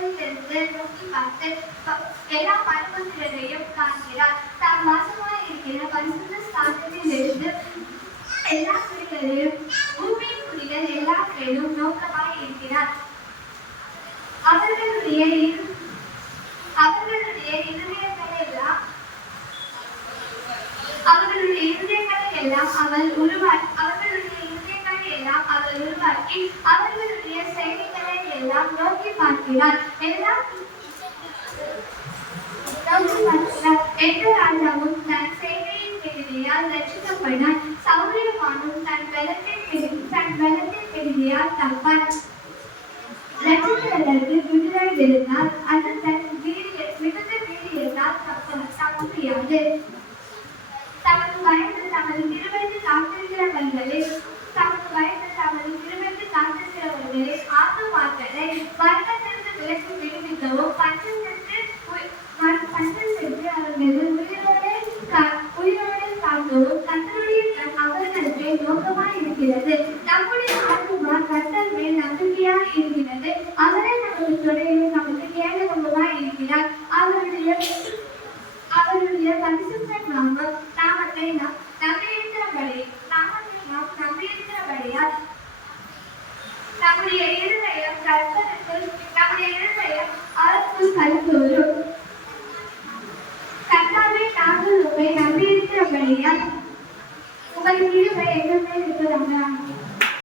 தூரத்திலிருந்து நோக்கி பார்த்து எல்லா பருவத்தினரையும் காண்கிறார். தாம் வாசமாய் இருக்கிற பரிசுத்த ஸ்தானத்திலிருந்து எல்லா குடிகளையும் பூமியின் குடிகள் எல்லா பேரும் நோக்கமாய் இருக்கிறார். அவர்களுடைய இருதயங்களை எல்லாம் அவள் உருவாக்கி அவர்களுடைய செயல்களை எல்லாம் நோக்கி பார்க்கிறார். எந்த ராஜாவும் தன் சேவையின் மிகுதியால் ரட்சிக்கப்பட்டார். சௌரியவானும் தன் பலத்தின் மிகுதியால் தப்பார். ரட்சிக்கிறதற்கு குதிரை இருந்தால் அது தன் மிகுந்த வீரியத்தால் தப்ப முடியாது. தமது பயந்து தமது கிருபைக்கு காத்திருக்கிறவர்களை ஆத்துமாக்களை மரணத்திற்கு விலக்கி விடுவிக்கவும் பஞ்சத்திற்கு அவர்கள் உயிரோடு காக்கவும் கர்த்தருடைய அவர்களுக்கு நோக்கமாய் இருக்கிறது. நம்முடைய ஆத்துமா கர்த்தர் மேல் நம்பிக்கையாய் இருக்கிறது. அவரே நமக்கு துணையும் நமக்கு கேடகமாய் இருக்கிறார். அவருடைய பரிசுத்த நாமத்தை நம்பியிருக்கிறபடியால் நம்முடைய இருதயம் அவருக்குள் கருத்தூரும். கர்த்தாவே, நாங்கள் உம்மை நம்பியிருக்கிறபடியால் உங்கள் கிருபை எங்கள் மேல் இருப்பதாக.